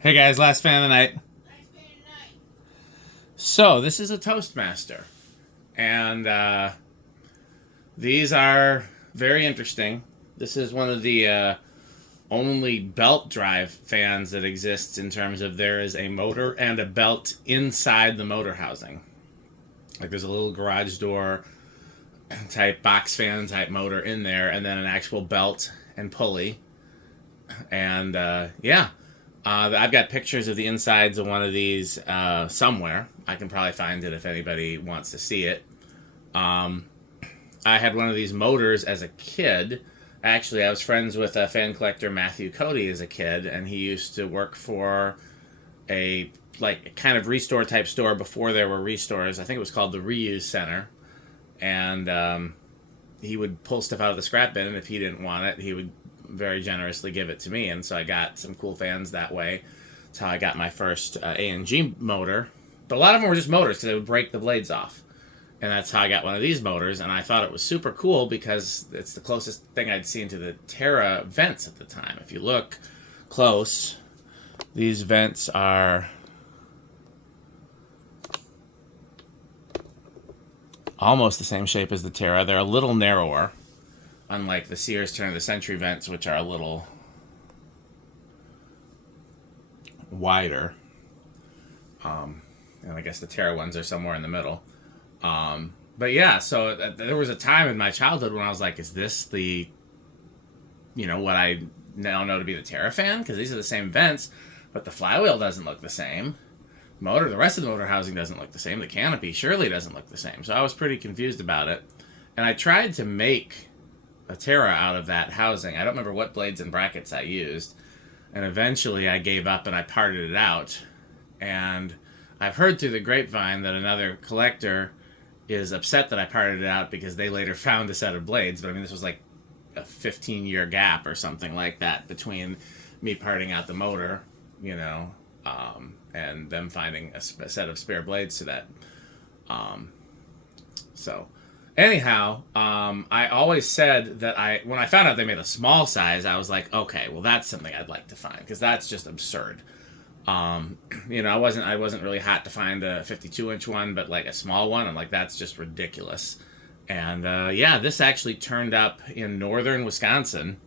Hey guys, last fan of the night. So this is a Toastmaster, and these are very interesting. This is one of the only belt drive fans that exists in terms of there is a motor and a belt inside the motor housing. Like there's a little garage door type box fan type motor in there, and then an actual belt and pulley. And yeah, I've got pictures of the insides of one of these somewhere. I can probably find it if anybody wants to see it. Um, I had one of these motors as a kid. Actually, I was friends with a fan collector Matthew Cody as a kid, and he used to work for a like kind of restore type store before there were restores. I think it was called the Reuse Center, and he would pull stuff out of the scrap bin, and if he didn't want it, he would very generously give it to me, and so I got some cool fans that way. That's how I got my first A&G motor. But a lot of them were just motors because they would break the blades off. And that's how I got one of these motors, and I thought it was super cool because it's the closest thing I'd seen to the Terra vents at the time. If you look close, these vents are almost the same shape as the Terra. They're a little narrower, unlike the Sears turn of the century vents, which are a little wider. And I guess the Terra ones are somewhere in the middle. But yeah, so there was a time in my childhood when I was like, is this the, what I now know to be the Terra fan? Because these are the same vents, but the flywheel doesn't look the same. The rest of the motor housing doesn't look the same. The canopy surely doesn't look the same. So I was pretty confused about it. And I tried to make a Terra out of that housing. I don't remember what blades and brackets I used. And eventually I gave up and I parted it out. And I've heard through the grapevine that another collector is upset that I parted it out because they later found a set of blades. But I mean, this was like a 15-year gap or something like that between me parting out the motor, and them finding a set of spare blades to that. So anyhow, I always said that when I found out they made a small size, I was like, okay, well that's something I'd like to find because that's just absurd. I wasn't really hot to find a 52-inch one, but like a small one, I'm like, that's just ridiculous. And yeah, this actually turned up in northern Wisconsin,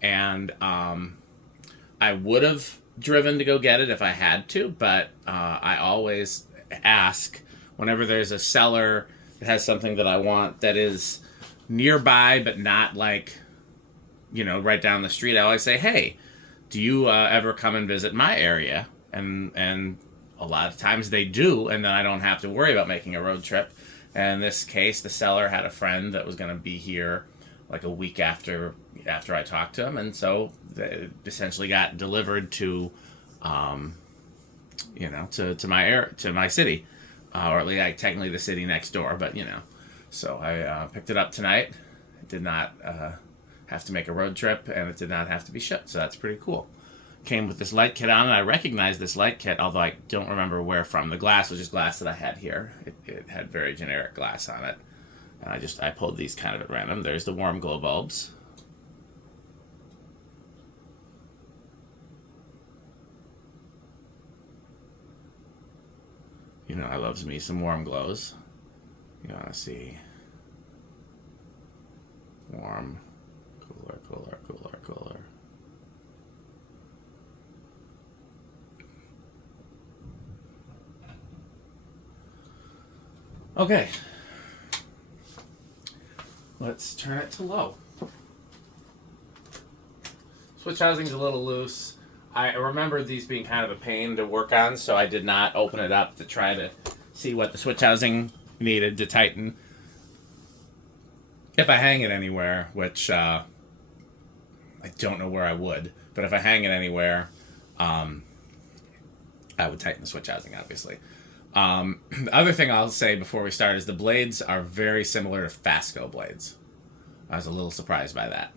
and I would have driven to go get it if I had to, but I always ask whenever there's a seller that has something that I want that is nearby, but not like, right down the street. I always say, hey, do you ever come and visit my area? And a lot of times they do, and then I don't have to worry about making a road trip. And in this case, the seller had a friend that was going to be here like a week after I talked to him, and so they essentially got delivered to, to my city, or at least technically the city next door. But so I picked it up tonight. It did not have to make a road trip, and it did not have to be shipped. So that's pretty cool. Came with this light kit on, and I recognized this light kit, although I don't remember where from. The glass was just glass that I had here. It had very generic glass on it. And I pulled these kind of at random. There's the warm glow bulbs. I loves me some warm glows. You want to see warm, cooler, cooler, cooler, cooler. Okay. Let's turn it to low. Switch housing's a little loose. I remember these being kind of a pain to work on, so I did not open it up to try to see what the switch housing needed to tighten. If I hang it anywhere, which I don't know where I would, but if I hang it anywhere, I would tighten the switch housing, obviously. The other thing I'll say before we start is the blades are very similar to Fasco blades. I was a little surprised by that.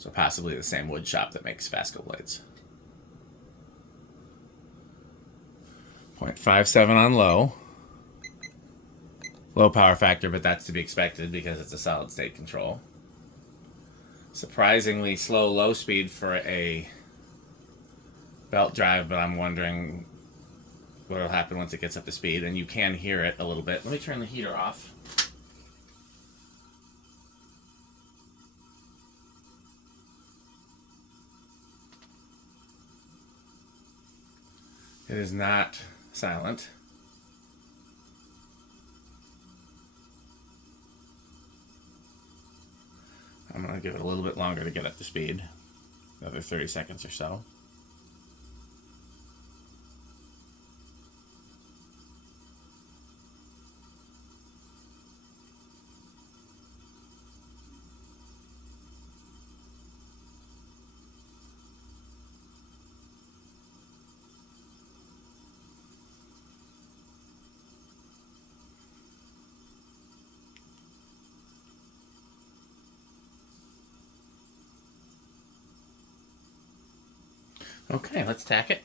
So possibly the same wood shop that makes Fasco blades. 0.57 on low. Low power factor, but that's to be expected because it's a solid state control. Surprisingly slow low speed for a belt drive, but I'm wondering what will happen once it gets up to speed, and you can hear it a little bit. Let me turn the heater off. It is not silent. I'm going to give it a little bit longer to get up to speed. Another 30 seconds or so. Okay, let's tack it.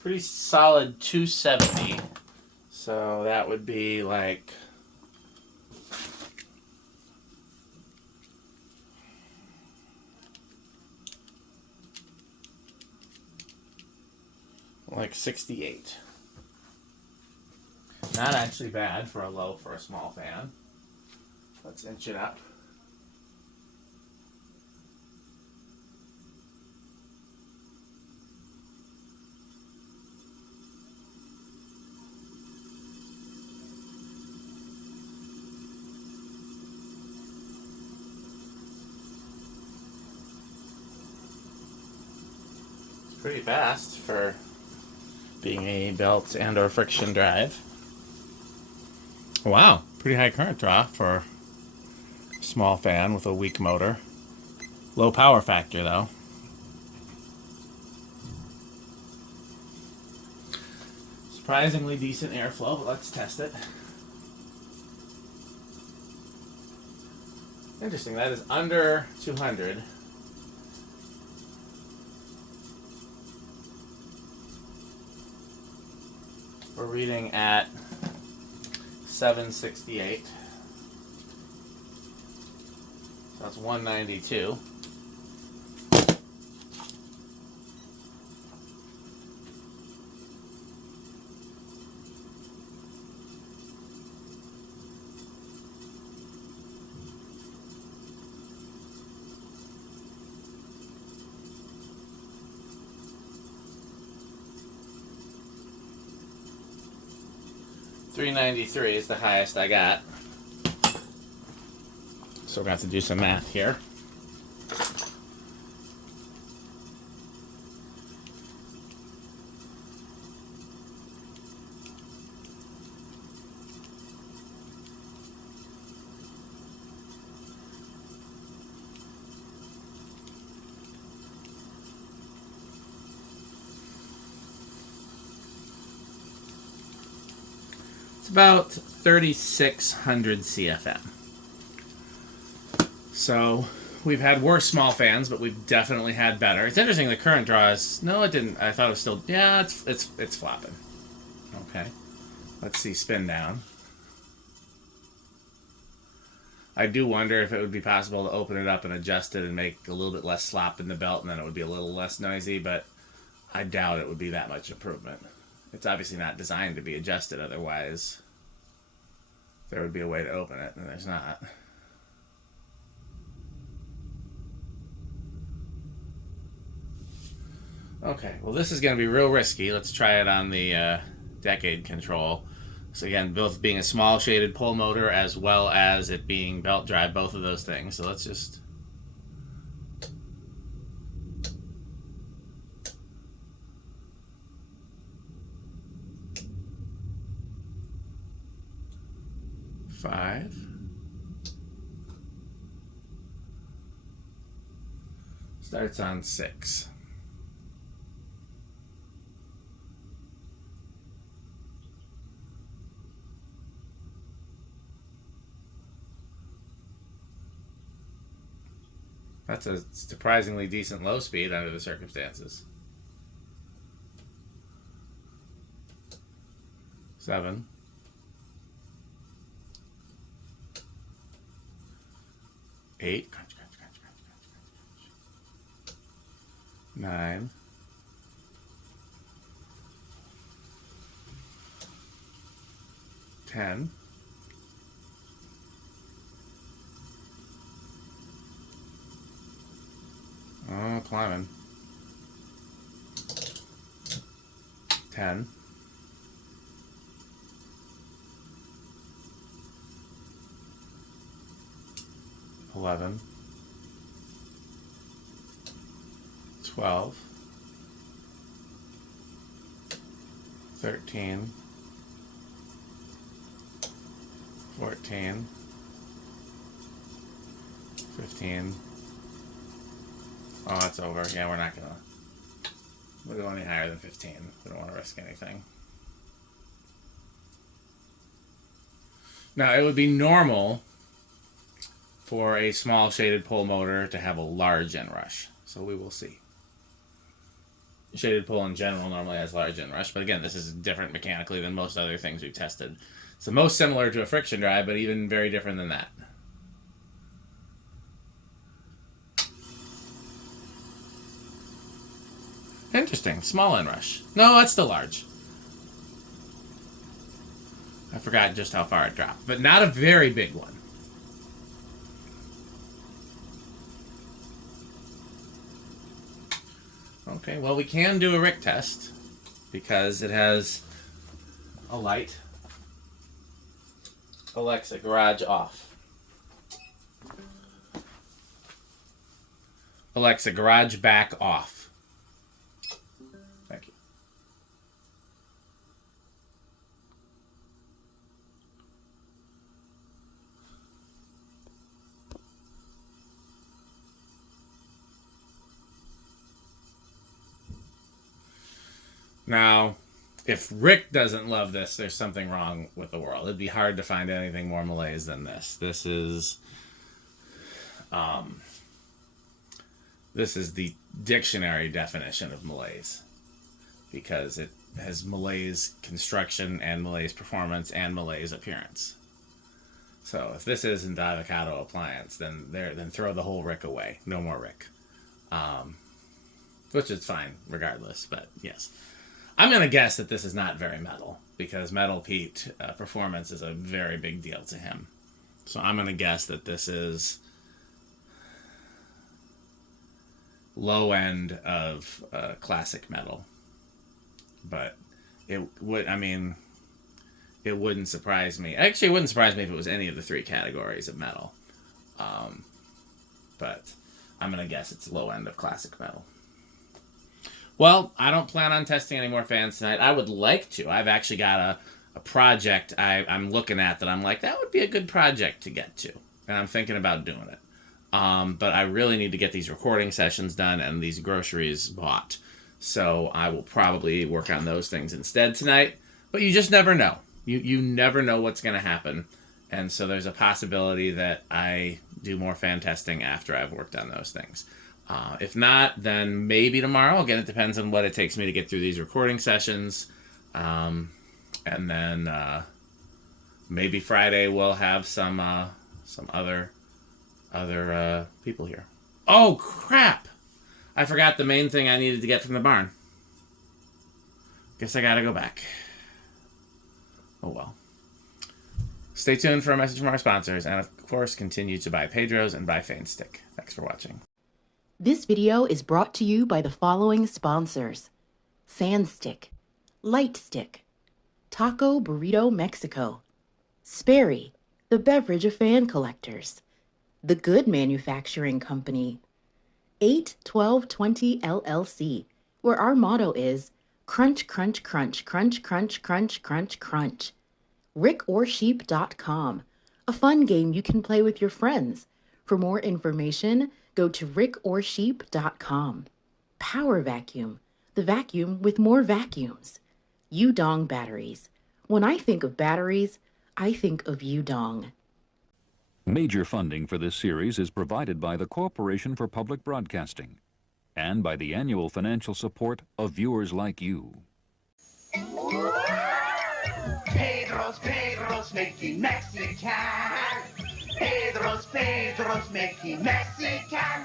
Pretty solid 270. So that would be like like 68. Not actually bad for a low for a small fan. Let's inch it up. It's pretty fast for being a belt and or friction drive. Wow, pretty high current draw for a small fan with a weak motor. Low power factor though. Surprisingly decent airflow, but let's test it. Interesting, that is under 200. We're reading at 768. So that's 192. $393 is the highest I got. So we're going to have to do some math here. It's about 3,600 CFM. So we've had worse small fans, but we've definitely had better. It's interesting. The current draw is no, it didn't. I thought it was still it's flopping. Okay, let's see spin down. I do wonder if it would be possible to open it up and adjust it and make a little bit less slop in the belt, and then it would be a little less noisy. But I doubt it would be that much improvement. It's obviously not designed to be adjusted, otherwise there would be a way to open it, and there's not. Okay, well this is going to be real risky. Let's try it on the decade control. So again, both being a small shaded pull motor as well as it being belt drive, both of those things. So let's just... Five. Starts on 6. That's a surprisingly decent low speed under the circumstances. 7. 8. Crunch, crunch, crunch, crunch, crunch, crunch. 9. 10. 11. 10. 11. 12. 13. 14. 15. Oh, it's over. Yeah, we're not gonna. We'll go any higher than 15. We don't want to risk anything. Now, it would be normal for a small shaded pull motor to have a large inrush. So we will see. Shaded pull in general normally has large inrush, but again, this is different mechanically than most other things we've tested. It's the most similar to a friction drive, but even very different than that. Interesting. Small inrush. No, that's still large. I forgot just how far it dropped, but not a very big one. Okay, well, we can do a Rick test because it has a light. Alexa, garage off. Alexa, garage back off. Thank you. Now, if Rick doesn't love this, there's something wrong with the world. It'd be hard to find anything more malaise than this. This is the dictionary definition of malaise, because it has malaise construction and malaise performance and malaise appearance. So if this isn't avocado appliance, then throw the whole Rick away. No more Rick. Which is fine regardless, but yes. I'm going to guess that this is not very metal, because Metal Pete performance is a very big deal to him. So I'm going to guess that this is low end of classic metal. But it wouldn't surprise me. Actually, it wouldn't surprise me if it was any of the 3 categories of metal. But I'm going to guess it's low end of classic metal. Well, I don't plan on testing any more fans tonight. I would like to. I've actually got a project I'm looking at that I'm like, that would be a good project to get to. And I'm thinking about doing it. But I really need to get these recording sessions done and these groceries bought. So I will probably work on those things instead tonight. But you just never know. You never know what's going to happen. And so there's a possibility that I do more fan testing after I've worked on those things. If not, then maybe tomorrow. Again, it depends on what it takes me to get through these recording sessions. And then maybe Friday we'll have some other people here. Oh, crap! I forgot the main thing I needed to get from the barn. Guess I gotta go back. Oh, well. Stay tuned for a message from our sponsors, and of course, continue to buy Pedro's and buy Fane Stick. Thanks for watching. This video is brought to you by the following sponsors: Sandstick, Lightstick, Taco Burrito Mexico, Sperry, the beverage of fan collectors, The Good Manufacturing Company, 81220 LLC, where our motto is crunch, crunch, crunch, crunch, crunch, crunch, crunch, crunch. RickOrSheep.com, a fun game you can play with your friends. For more information, go to RickOrSheep.com. Power Vacuum, the vacuum with more vacuums. Udong Batteries. When I think of batteries, I think of Udong. Major funding for this series is provided by the Corporation for Public Broadcasting and by the annual financial support of viewers like you. Pedro's making Mexican. Pedro's Nosotros making Mexican